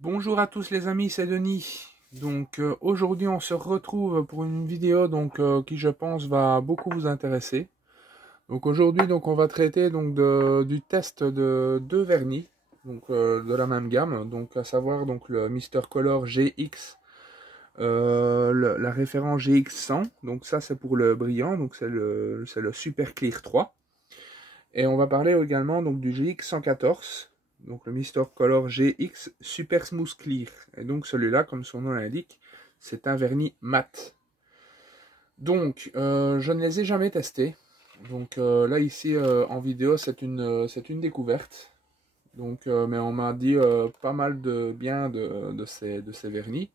Bonjour à tous les amis, c'est Denis. Donc aujourd'hui on se retrouve pour une vidéo qui je pense va beaucoup vous intéresser. Donc aujourd'hui on va traiter du test de deux vernis de la même gamme, donc à savoir le Mister Color GX, la référence GX100. Donc ça c'est pour le brillant, donc c'est le Super Clear 3. Et on va parler également du GX114. Donc le Mister Color GX Super Smooth Clear. Et donc celui-là, comme son nom l'indique, c'est un vernis mat. Donc je ne les ai jamais testés. Donc là ici en vidéo c'est une découverte. Donc mais on m'a dit pas mal de bien de ces vernis.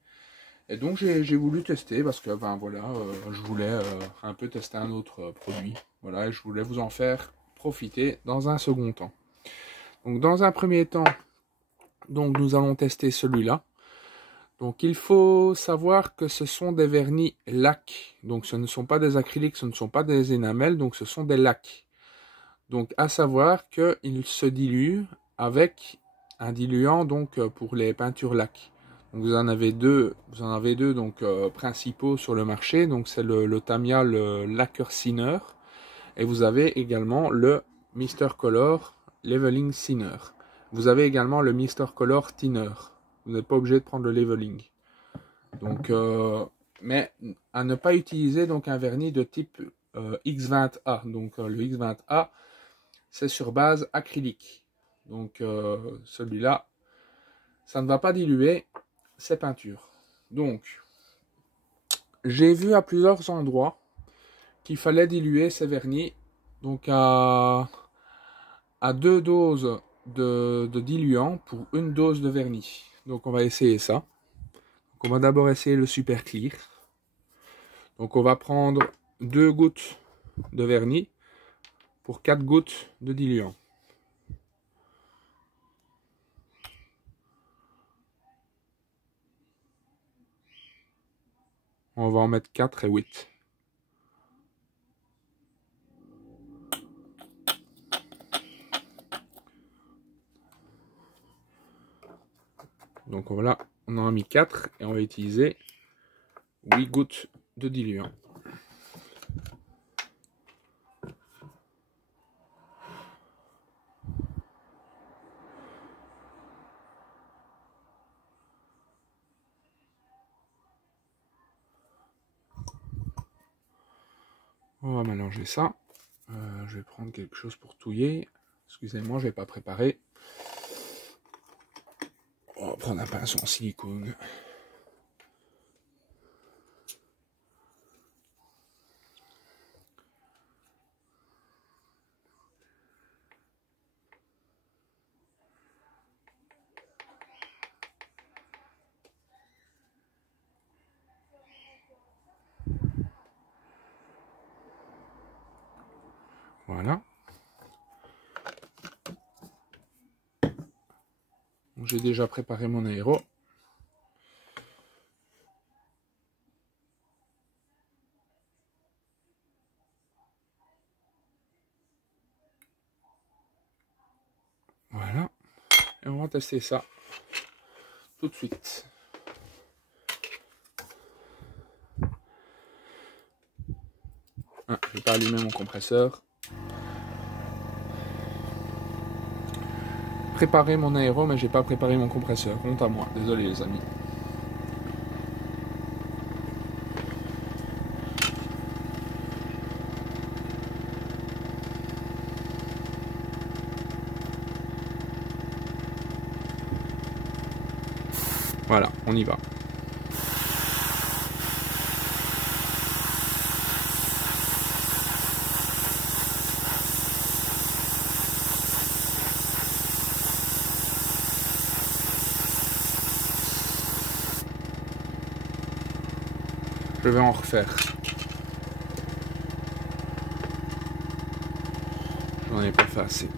Et donc j'ai voulu tester parce que ben voilà, je voulais un peu tester un autre produit. Voilà, et je voulais vous en faire profiter dans un second temps. Donc dans un premier temps, nous allons tester celui-là. Donc il faut savoir que ce sont des vernis lacs. Donc ce ne sont pas des acryliques, ce ne sont pas des énamels, donc ce sont des lacs. Donc à savoir qu'ils se diluent avec un diluant pour les peintures lacs. Donc vous en avez deux principaux sur le marché. Donc c'est le Tamiya, le Lacquer Thinner, et vous avez également le Mister Color Leveling Thinner. Vous avez également le Mister Color Thinner. Vous n'êtes pas obligé de prendre le leveling. Donc, mais à ne pas utiliser un vernis de type X20A. Donc le X20A, c'est sur base acrylique. Donc celui-là, ça ne va pas diluer ces peintures. Donc, j'ai vu à plusieurs endroits qu'il fallait diluer ces vernis donc à 2 doses de diluant pour une dose de vernis. Donc on va essayer ça. Donc, on va d'abord essayer le Super Clear. Donc on va prendre 2 gouttes de vernis pour 4 gouttes de diluant. On va en mettre 4 et 8. Donc voilà, on en a mis 4 et on va utiliser 8 gouttes de diluant. On va mélanger ça. Je vais prendre quelque chose pour touiller. Excusez-moi, je n'ai pas préparé. On va prendre un pinceau en silicone. Voilà. J'ai déjà préparé mon aéro. Voilà. Et on va tester ça tout de suite. Ah, je vais pas allumer mon compresseur. Préparer mon aéro, mais j'ai pas préparé mon compresseur. Honte à moi. Désolé les amis. Voilà, on y va. Je vais en refaire. J'en ai pas fait assez.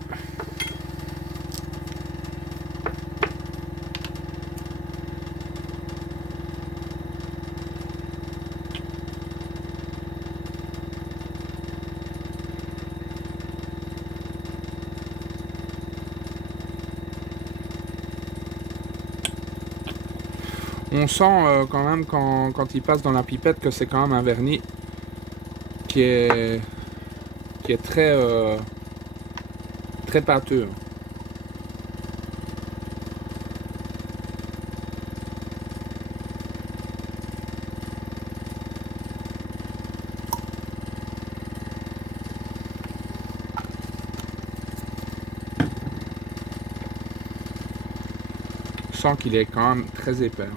On sent quand même quand il passe dans la pipette que c'est quand même un vernis qui est très pâteux. On sent qu'il est quand même très épais. Hein.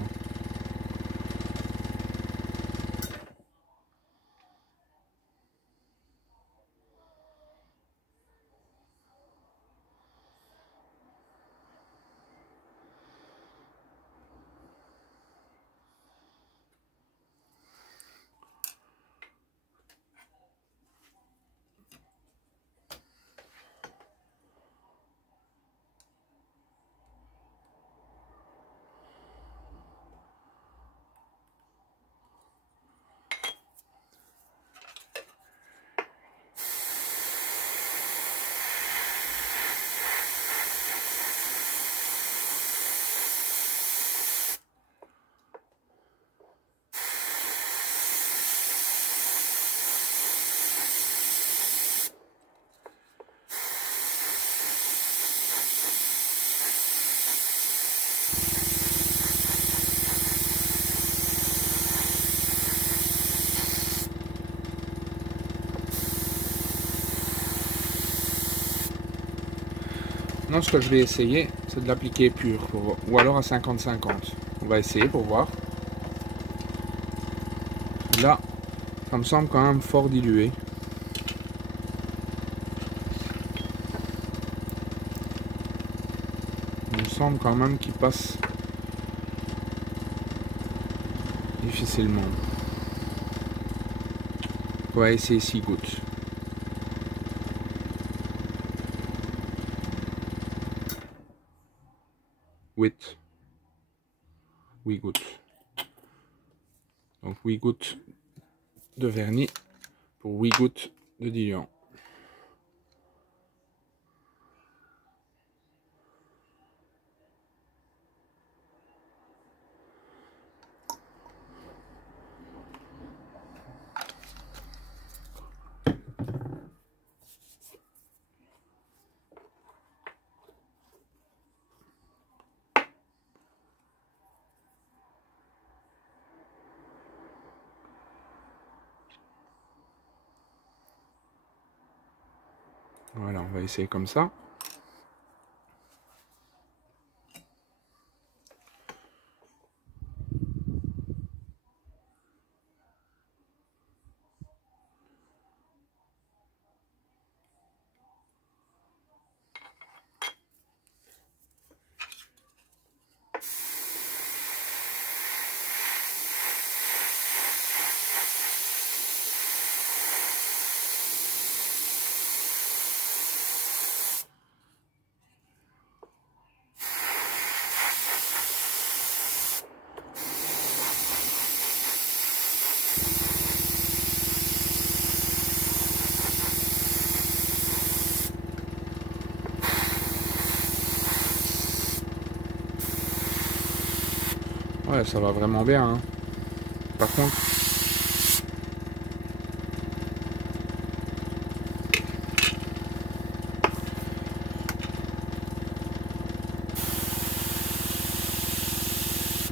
Non, ce que je vais essayer, c'est de l'appliquer pur, ou alors à 50-50. On va essayer pour voir. Là, ça me semble quand même fort dilué. Il me semble quand même qu'il passe difficilement. On va essayer 6 gouttes. Huit gouttes. Donc 8 gouttes de vernis pour 8 gouttes de diluant. Voilà, on va essayer comme ça. Ouais, ça va vraiment bien. Hein. Par contre,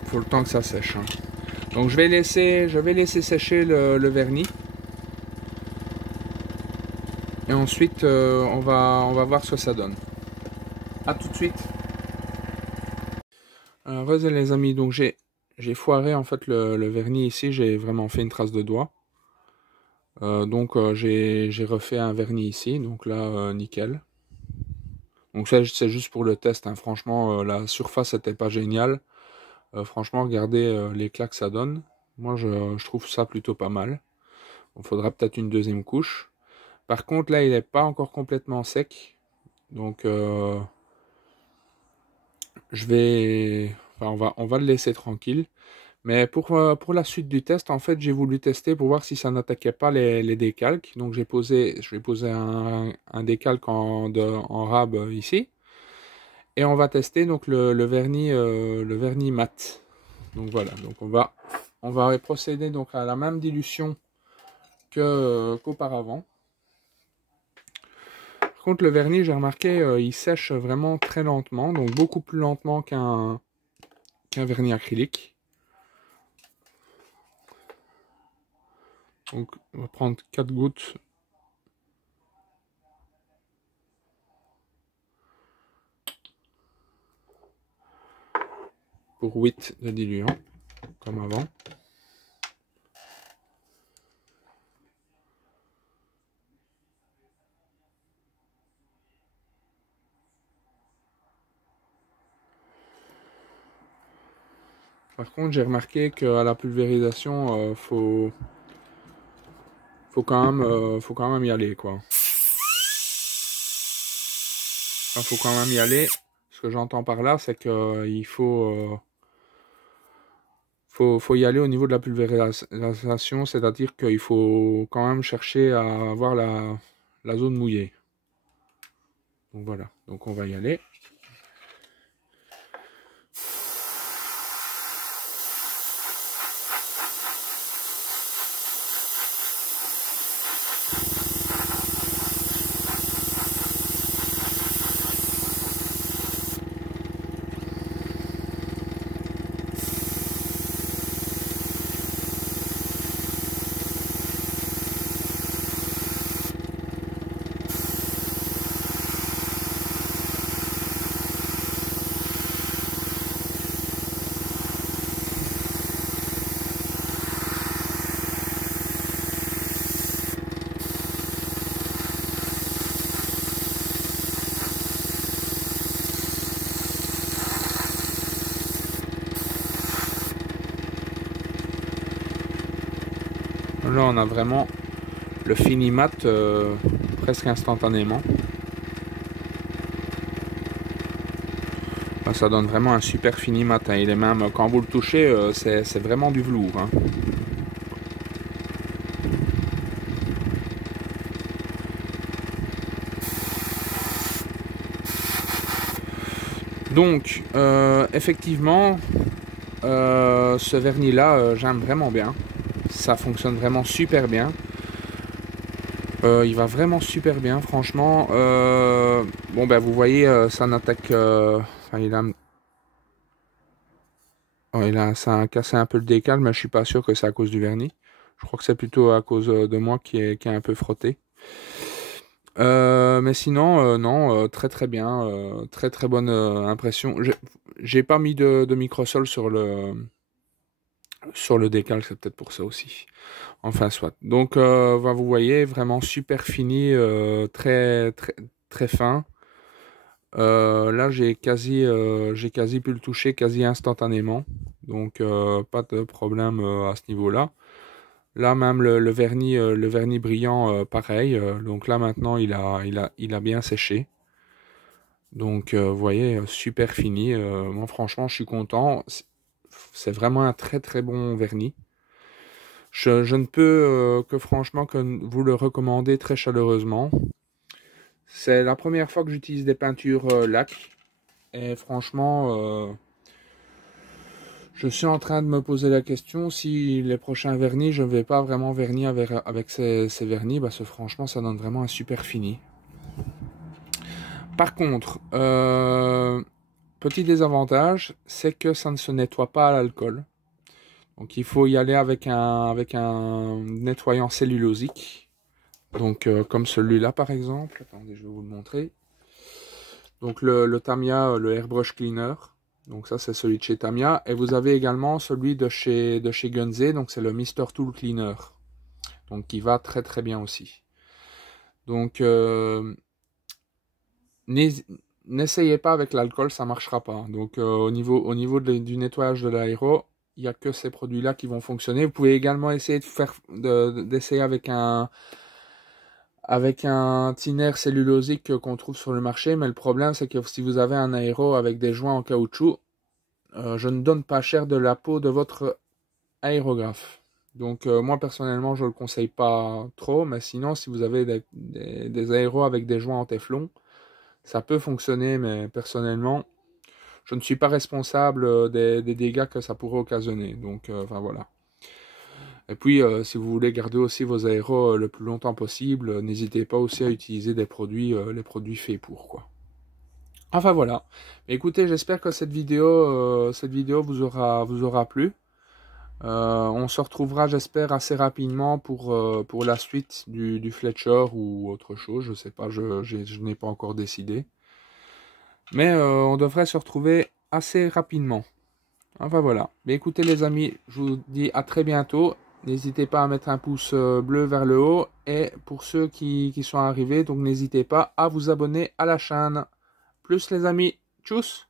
faut le temps que ça sèche. Hein. Donc je vais laisser sécher le vernis. Et ensuite, on va voir ce que ça donne. A tout de suite. Alors, les amis, donc j'ai foiré en fait le vernis ici. J'ai vraiment fait une trace de doigt. Donc j'ai refait un vernis ici. Donc là, nickel. Donc ça, c'est juste pour le test. Hein. Franchement, la surface n'était pas géniale. Franchement, regardez l'éclat que ça donne. Moi, je trouve ça plutôt pas mal. Il faudra peut-être une deuxième couche. Par contre, là, il n'est pas encore complètement sec. Donc, on va le laisser tranquille. Mais pour la suite du test, en fait, j'ai voulu tester pour voir si ça n'attaquait pas les décalques. Donc, je vais poser un décalque en rab ici. Et on va tester donc le vernis mat. Donc voilà, donc on va procéder donc à la même dilution qu'auparavant. Par contre, le vernis, j'ai remarqué, il sèche vraiment très lentement, donc beaucoup plus lentement qu'un vernis acrylique. Donc on va prendre 4 gouttes. Pour 8 de diluant, comme avant. Par contre, j'ai remarqué qu'à la pulvérisation, faut quand même y aller, quoi. Enfin, faut quand même y aller. Ce que j'entends par là, c'est qu'il faut y aller au niveau de la pulvérisation, c'est-à-dire qu'il faut quand même chercher à avoir la zone mouillée. Donc voilà, donc on va y aller. Là, on a vraiment le fini mat presque instantanément. Là, ça donne vraiment un super fini mat. Hein. Il est même, quand vous le touchez, c'est vraiment du velours. Hein. Donc, effectivement, ce vernis-là, j'aime vraiment bien. Ça fonctionne vraiment super bien. Il va vraiment super bien, franchement. Bon, ben, vous voyez, ça n'attaque... Enfin, ça a cassé un peu le décal, mais je suis pas sûr que c'est à cause du vernis. Je crois que c'est plutôt à cause de moi qui est un peu frotté. Mais sinon, non, très très bien. Très très bonne impression. J'ai pas mis de microsol sur le décal, c'est peut-être pour ça aussi. Enfin, soit. Donc, vous voyez, vraiment super fini, très, très, très fin. Là, j'ai quasi pu le toucher quasi instantanément. Donc, pas de problème à ce niveau-là. Là, même le vernis brillant, pareil. Donc là, maintenant, il a bien séché. Donc, vous voyez, super fini. Moi, franchement, je suis content. C'est vraiment un très, très bon vernis. Je ne peux que franchement que vous le recommander très chaleureusement. C'est la première fois que j'utilise des peintures lac. Et franchement, je suis en train de me poser la question si les prochains vernis, je ne vais pas vraiment vernir avec ces vernis. Parce que franchement, ça donne vraiment un super fini. Par contre, petit désavantage, c'est que ça ne se nettoie pas à l'alcool. Donc il faut y aller avec un nettoyant cellulosique. Donc comme celui-là par exemple. Attendez, je vais vous le montrer. Donc le Tamiya, le Airbrush Cleaner. Donc ça c'est celui de chez Tamiya. Et vous avez également celui de chez Gunze. Donc c'est le Mr. Tool Cleaner. Donc qui va très très bien aussi. Donc n'essayez pas avec l'alcool, ça marchera pas. Donc au niveau du nettoyage de l'aéro, il n'y a que ces produits-là qui vont fonctionner. Vous pouvez également essayer d'essayer avec un thinner cellulosique qu'on trouve sur le marché, mais le problème c'est que si vous avez un aéro avec des joints en caoutchouc, je ne donne pas cher de la peau de votre aérographe. Donc moi personnellement je ne le conseille pas trop, mais sinon si vous avez des aéros avec des joints en téflon, ça peut fonctionner, mais personnellement je ne suis pas responsable des dégâts que ça pourrait occasionner. Donc, enfin voilà. Et puis, si vous voulez garder aussi vos aéros le plus longtemps possible, n'hésitez pas aussi à utiliser des produits, les produits faits pour, quoi. Enfin voilà. Écoutez, j'espère que cette vidéo vous aura plu. On se retrouvera, j'espère, assez rapidement pour la suite du Fletcher ou autre chose. Je sais pas, je n'ai pas encore décidé. Mais on devrait se retrouver assez rapidement. Enfin voilà. Mais écoutez les amis, je vous dis à très bientôt. N'hésitez pas à mettre un pouce bleu vers le haut. Et pour ceux qui sont arrivés, donc n'hésitez pas à vous abonner à la chaîne. Plus les amis. Tchuss!